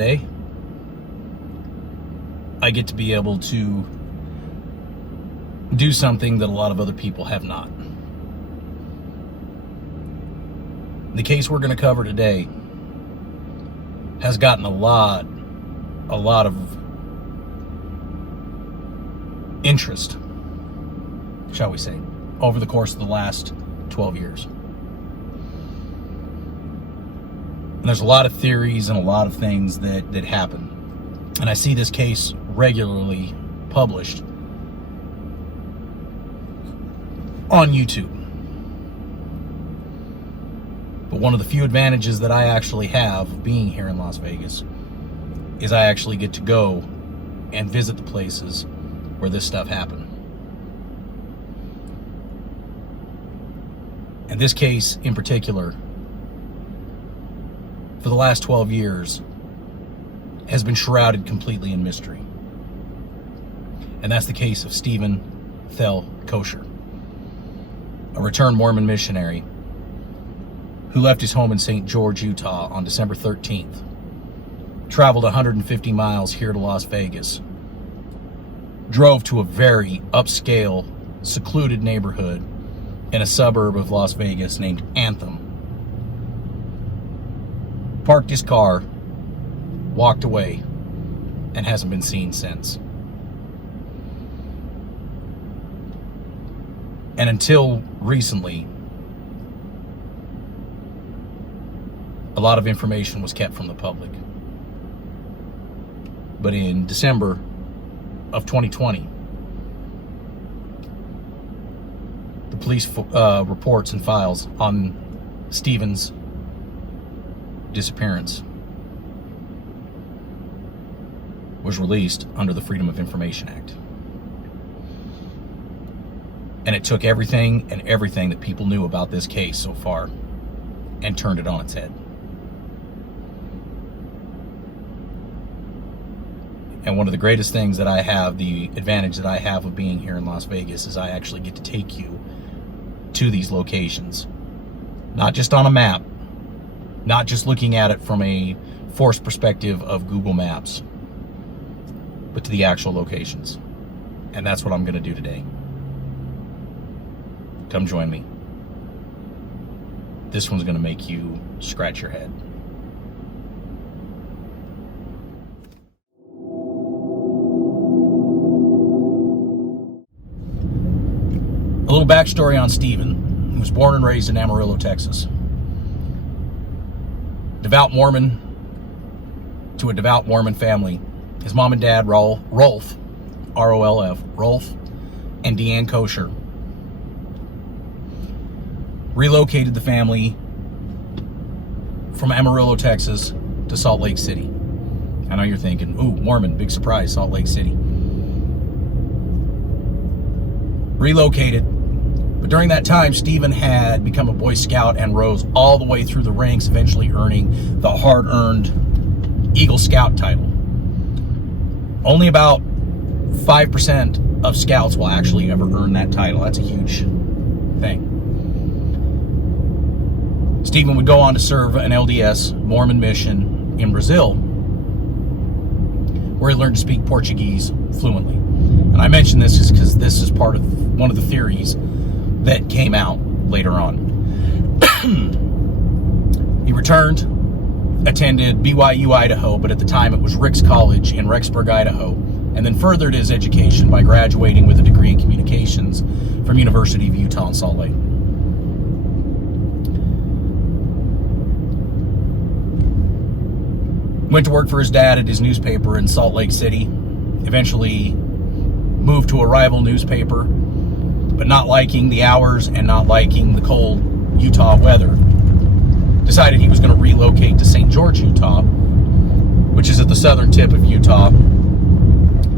today, I get to be able to do something that a lot of other people have not. The case we're going to cover today has gotten a lot of interest, shall we say, over the course of the last 12 years. And there's a lot of theories and a lot of things that happen. And I see this case regularly published on YouTube. But one of the few advantages that I actually have being here in Las Vegas is I actually get to go and visit the places where this stuff happened. And this case in particular, for the last 12 years, has been shrouded completely in mystery. And that's the case of Stephen Thell Koecher, a returned Mormon missionary who left his home in St. George, Utah on December 13th, traveled 150 miles here to Las Vegas, drove to a very upscale, secluded neighborhood in a suburb of Las Vegas named Anthem, parked his car, walked away, and hasn't been seen since. And until recently, a lot of information was kept from the public. But in December of 2020, the police reports and files on Stephen's disappearance was released under the Freedom of Information Act. And it took everything that people knew about this case so far and turned it on its head. And one of the greatest things that I have, the advantage that I have of being here in Las Vegas, is I actually get to take you to these locations. Not just on a map, not just looking at it from a forced perspective of Google Maps, but to the actual locations. And that's what I'm going to do today. Come join me. This one's going to make you scratch your head. A little backstory on Stephen. He was born and raised in Amarillo, Texas. Devout Mormon to a devout Mormon family. His mom and dad, Rolf, R-O-L-F, Rolf and Deanne Koecher, relocated the family from Amarillo, Texas to Salt Lake City. I know you're thinking, ooh, Mormon, big surprise, Salt Lake City. Relocated. But during that time, Stephen had become a Boy Scout and rose all the way through the ranks, eventually earning the hard-earned Eagle Scout title. Only about 5% of Scouts will actually ever earn that title. That's a huge thing. Stephen would go on to serve an LDS Mormon mission in Brazil, where he learned to speak Portuguese fluently. And I mention this because this is part of one of the theories that came out later on. He returned, attended BYU, Idaho, but at the time it was Ricks College in Rexburg, Idaho, and then furthered his education by graduating with a degree in communications from University of Utah in Salt Lake. Went to work for his dad at his newspaper in Salt Lake City, eventually moved to a rival newspaper, but not liking the hours and not liking the cold Utah weather, decided he was going to relocate to St. George, Utah, which is at the southern tip of Utah,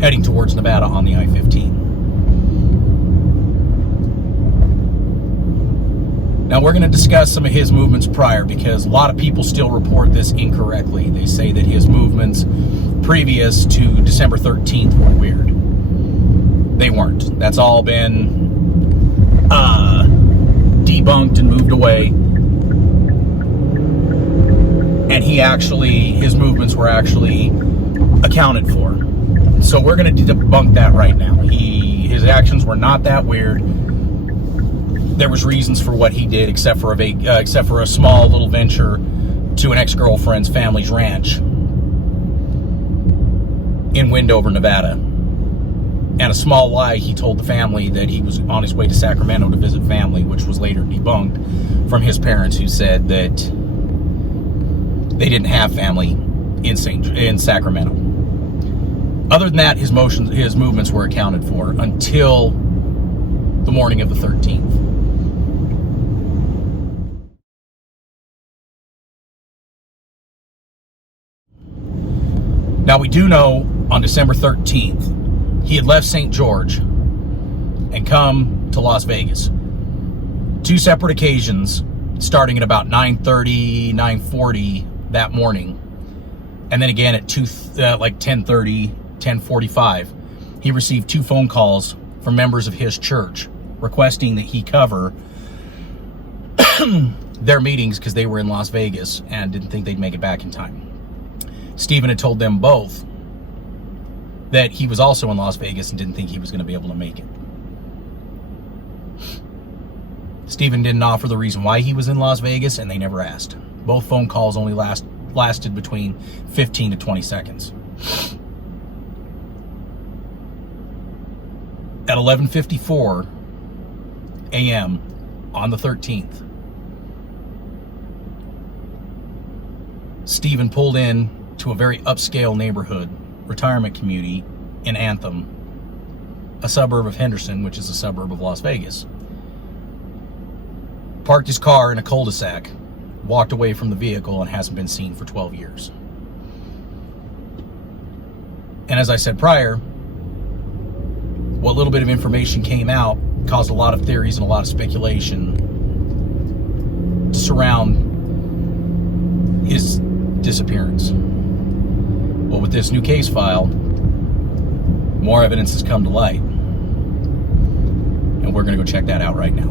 heading towards Nevada on the I-15. Now we're going to discuss some of his movements prior, because a lot of people still report this incorrectly. They say that his movements previous to December 13th were weird. They weren't. That's all been debunked and moved away. and his movements were actually accounted for. So we're going to debunk that right now. His actions were not that weird. There was reasons for what he did, except for a small little venture to an ex-girlfriend's family's ranch in Windover, Nevada. And a small lie he told the family that he was on his way to Sacramento to visit family, which was later debunked from his parents, who said that they didn't have family in Sacramento. Other than that, his movements were accounted for until the morning of the 13th. Now, we do know on December 13th, he had left St. George and come to Las Vegas. 2 separate occasions, starting at about 9:30, 9:40 that morning. And then again at 10:30, 10:45, he received 2 phone calls from members of his church requesting that he cover their meetings because they were in Las Vegas and didn't think they'd make it back in time. Stephen had told them both that he was also in Las Vegas and didn't think he was going to be able to make it. Stephen didn't offer the reason why he was in Las Vegas, and they never asked. Both phone calls only lasted between 15 to 20 seconds. At 11:54 a.m. on the 13th, Stephen pulled in to a very upscale neighborhood retirement community in Anthem, a suburb of Henderson, which is a suburb of Las Vegas. Parked his car in a cul-de-sac, walked away from the vehicle, and hasn't been seen for 12 years. And as I said prior, what little bit of information came out caused a lot of theories and a lot of speculation to surround his disappearance. Well, with this new case file, more evidence has come to light. And we're going to go check that out right now.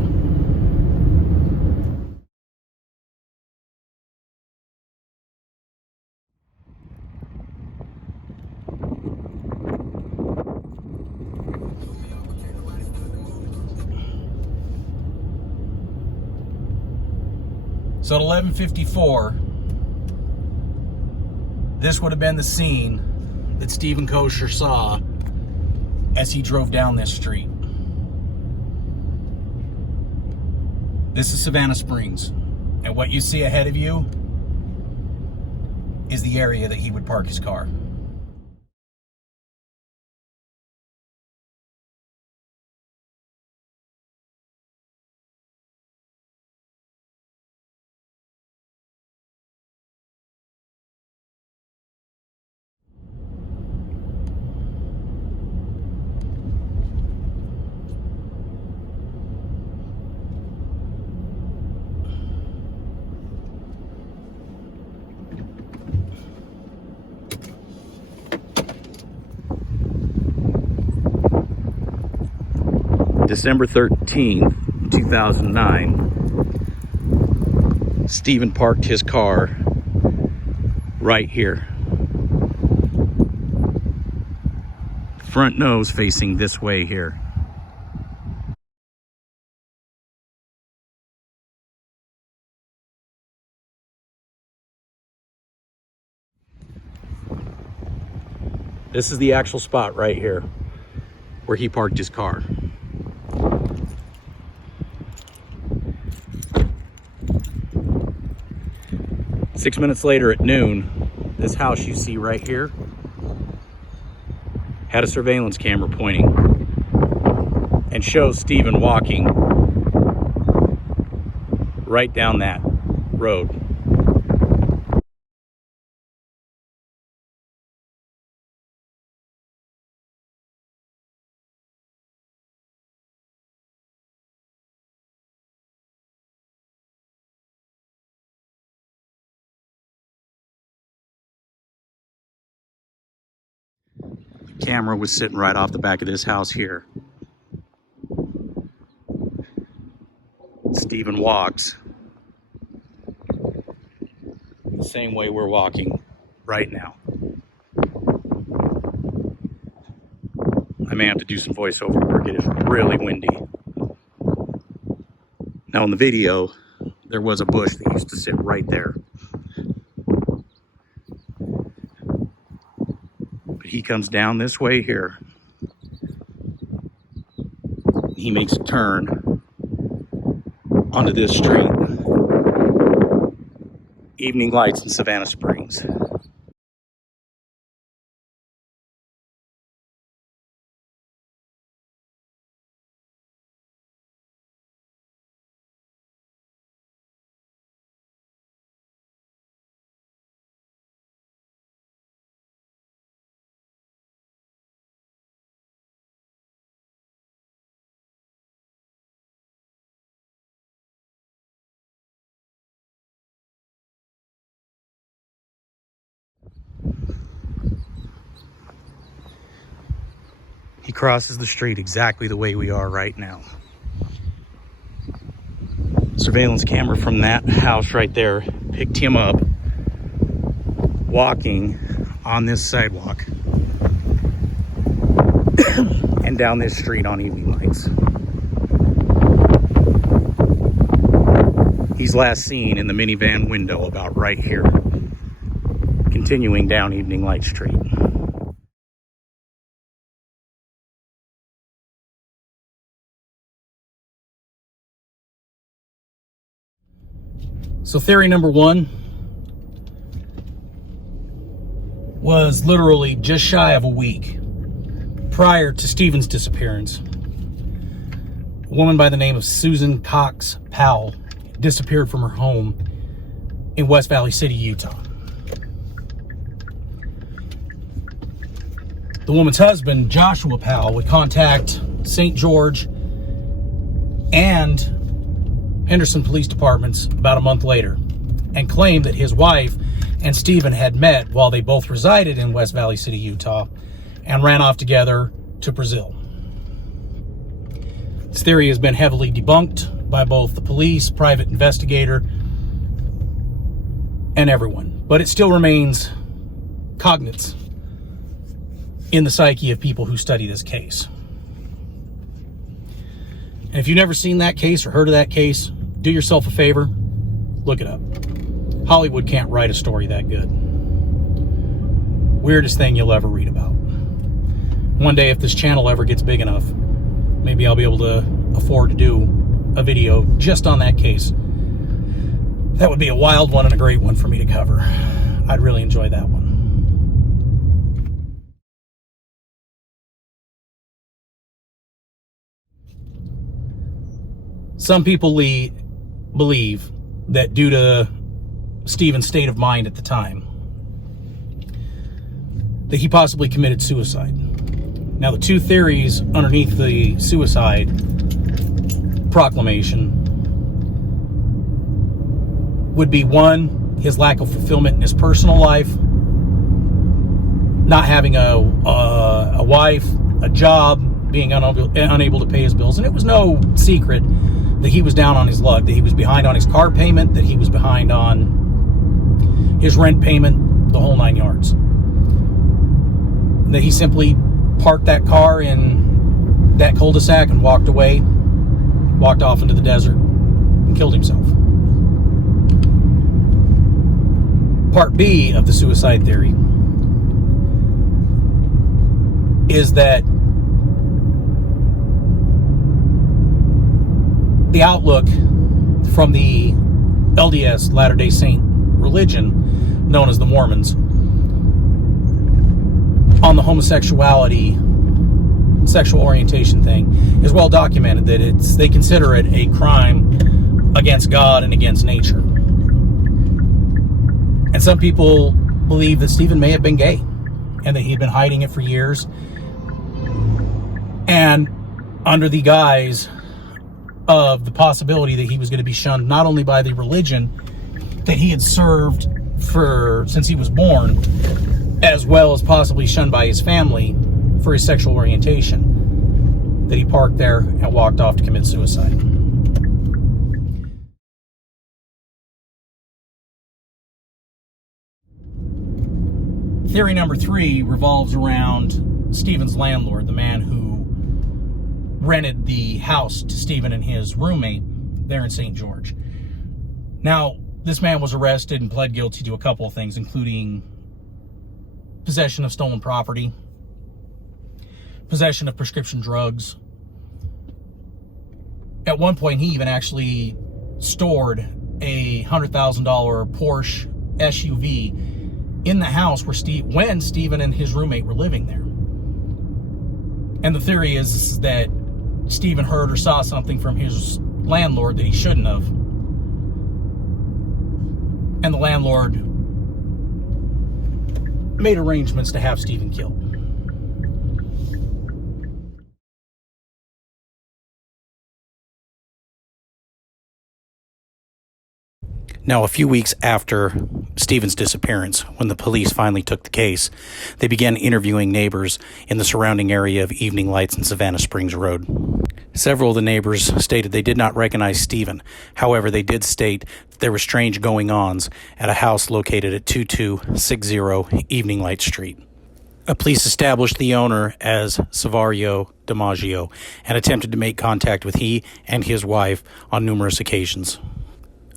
So at 11:54, this would have been the scene that Stephen Koecher saw as he drove down this street. This is Savannah Springs, and what you see ahead of you is the area that he would park his car. December 13th, 2009, Stephen parked his car right here. Front nose facing this way here. This is the actual spot right here where he parked his car. Six minutes later at noon, this house you see right here had a surveillance camera pointing and shows Stephen walking right down that road. Camera was sitting right off the back of this house here. Stephen walks. same way we're walking right now. I may have to do some voiceover work. It is really windy. Now in the video, there was a bush that used to sit right there. But he comes down this way here. He makes a turn onto this street. Evening lights in Savannah Springs. He crosses the street exactly the way we are right now. Surveillance camera from that house right there picked him up walking on this sidewalk and down this street on evening lights. He's last seen in the minivan window about right here, continuing down Evening Light Street. So theory number one was literally just shy of a week prior to Stephen's disappearance. A woman by the name of Susan Cox Powell disappeared from her home in West Valley City, Utah. The woman's husband, Joshua Powell, would contact St. George and Henderson Police Departments about a month later and claimed that his wife and Stephen had met while they both resided in West Valley City, Utah, and ran off together to Brazil. This theory has been heavily debunked by both the police, private investigator, and everyone, but it still remains cognate in the psyche of people who study this case. And if you've never seen that case or heard of that case, do yourself a favor, look it up. Hollywood can't write a story that good. Weirdest thing you'll ever read about. One day, if this channel ever gets big enough, maybe I'll be able to afford to do a video just on that case. That would be a wild one and a great one for me to cover. I'd really enjoy that one. Some people believe that due to Stephen's state of mind at the time, that he possibly committed suicide. Now, the two theories underneath the suicide proclamation would be, one, his lack of fulfillment in his personal life, not having a wife, a job, being unable to pay his bills. And it was no secret that he was down on his luck, that he was behind on his car payment, that he was behind on his rent payment, the whole 9 yards. That he simply parked that car in that cul-de-sac and walked away, walked off into the desert, and killed himself. Part B of the suicide theory is that the outlook from the LDS, Latter-day Saint religion, known as the Mormons, on the homosexuality, sexual orientation thing is well documented, that they consider it a crime against God and against nature. And some people believe that Stephen may have been gay and that he'd been hiding it for years. And under the guise of the possibility that he was going to be shunned not only by the religion that he had served since he was born, as well as possibly shunned by his family for his sexual orientation, that he parked there and walked off to commit suicide. Theory number 3 revolves around Stephen's landlord, the man who rented the house to Stephen and his roommate there in St. George. Now, this man was arrested and pled guilty to a couple of things, including possession of stolen property, possession of prescription drugs. At one point, he even actually stored a $100,000 Porsche SUV in the house when Stephen and his roommate were living there. And the theory is that Stephen heard or saw something from his landlord that he shouldn't have. And the landlord made arrangements to have Stephen killed. Now, a few weeks after Stephen's disappearance, when the police finally took the case, they began interviewing neighbors in the surrounding area of Evening Lights and Savannah Springs Road. Several of the neighbors stated they did not recognize Stephen. However, they did state that there were strange going-ons at a house located at 2260 Evening Light Street. Police established the owner as Saverio DiMaggio and attempted to make contact with he and his wife on numerous occasions.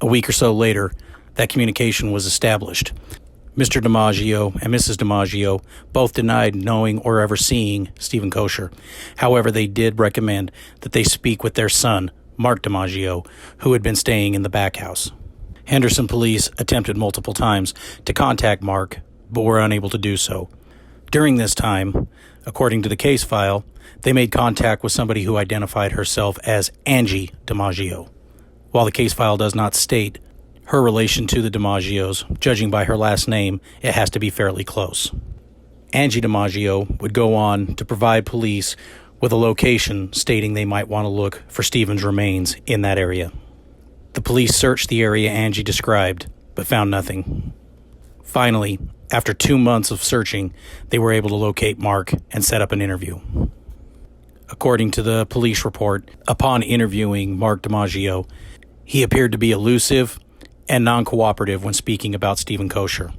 A week or so later, that communication was established. Mr. DiMaggio and Mrs. DiMaggio both denied knowing or ever seeing Thell Koecher. However, they did recommend that they speak with their son, Mark DiMaggio, who had been staying in the back house. Henderson police attempted multiple times to contact Mark, but were unable to do so. During this time, according to the case file, they made contact with somebody who identified herself as Angie DiMaggio. While the case file does not state her relation to the DiMaggios, judging by her last name, it has to be fairly close. Angie DiMaggio would go on to provide police with a location stating they might want to look for Stephen's remains in that area. The police searched the area Angie described, but found nothing. Finally, after 2 months of searching, they were able to locate Mark and set up an interview. According to the police report, upon interviewing Mark DiMaggio, he appeared to be elusive and non-cooperative when speaking about Thell Koecher.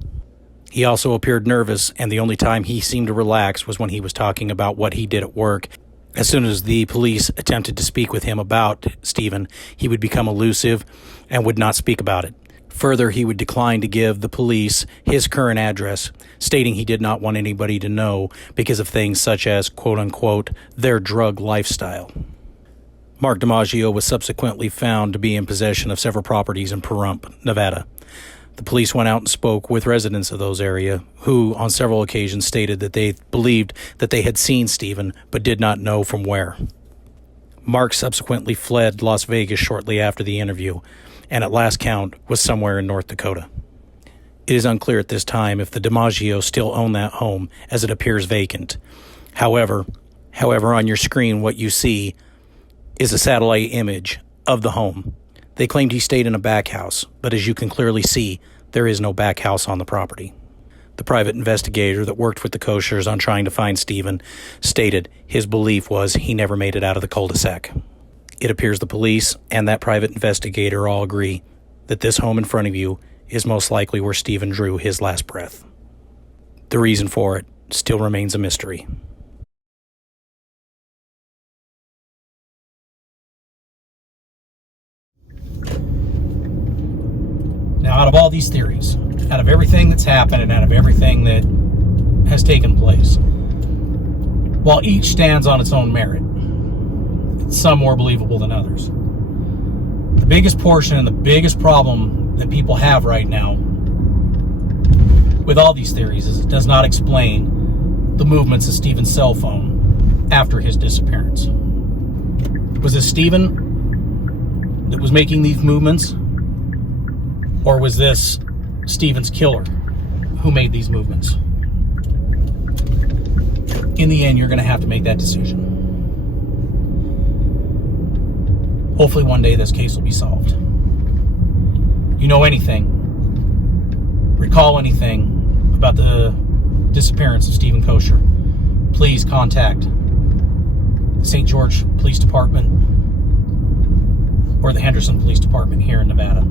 He also appeared nervous, and the only time he seemed to relax was when he was talking about what he did at work. As soon as the police attempted to speak with him about Stephen, he would become elusive and would not speak about it. Further, he would decline to give the police his current address, stating he did not want anybody to know because of things such as, quote-unquote, their drug lifestyle. Mark DiMaggio was subsequently found to be in possession of several properties in Pahrump, Nevada. The police went out and spoke with residents of those areas, who on several occasions stated that they believed that they had seen Stephen, but did not know from where. Mark subsequently fled Las Vegas shortly after the interview, and at last count was somewhere in North Dakota. It is unclear at this time if the DiMaggios still own that home, as it appears vacant. However, on your screen, what you see is a satellite image of the home. They claimed he stayed in a back house, but as you can clearly see, there is no back house on the property. The private investigator that worked with the Koechers on trying to find Stephen stated his belief was he never made it out of the cul-de-sac. It appears the police and that private investigator all agree that this home in front of you is most likely where Stephen drew his last breath. The reason for it still remains a mystery. Now, out of all these theories, out of everything that's happened and out of everything that has taken place, while each stands on its own merit, some more believable than others, the biggest portion and the biggest problem that people have right now with all these theories is it does not explain the movements of Stephen's cell phone after his disappearance. Was it Stephen that was making these movements? Or was this Stephen's killer who made these movements? In the end, you're going to have to make that decision. Hopefully one day this case will be solved. You know anything, recall anything about the disappearance of Thell Koecher, please contact the St. George Police Department or the Henderson Police Department here in Nevada.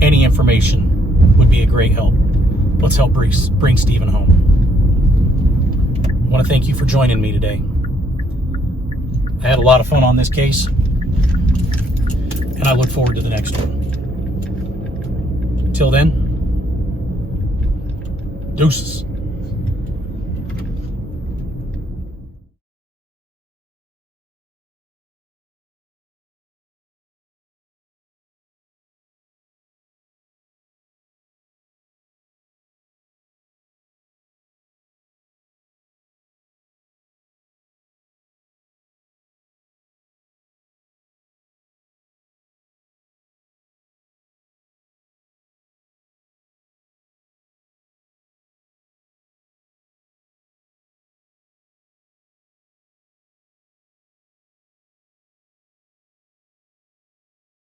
Any information would be a great help. Let's help bring Stephen home. I want to thank you for joining me today. I had a lot of fun on this case, and I look forward to the next one. Until then, deuces.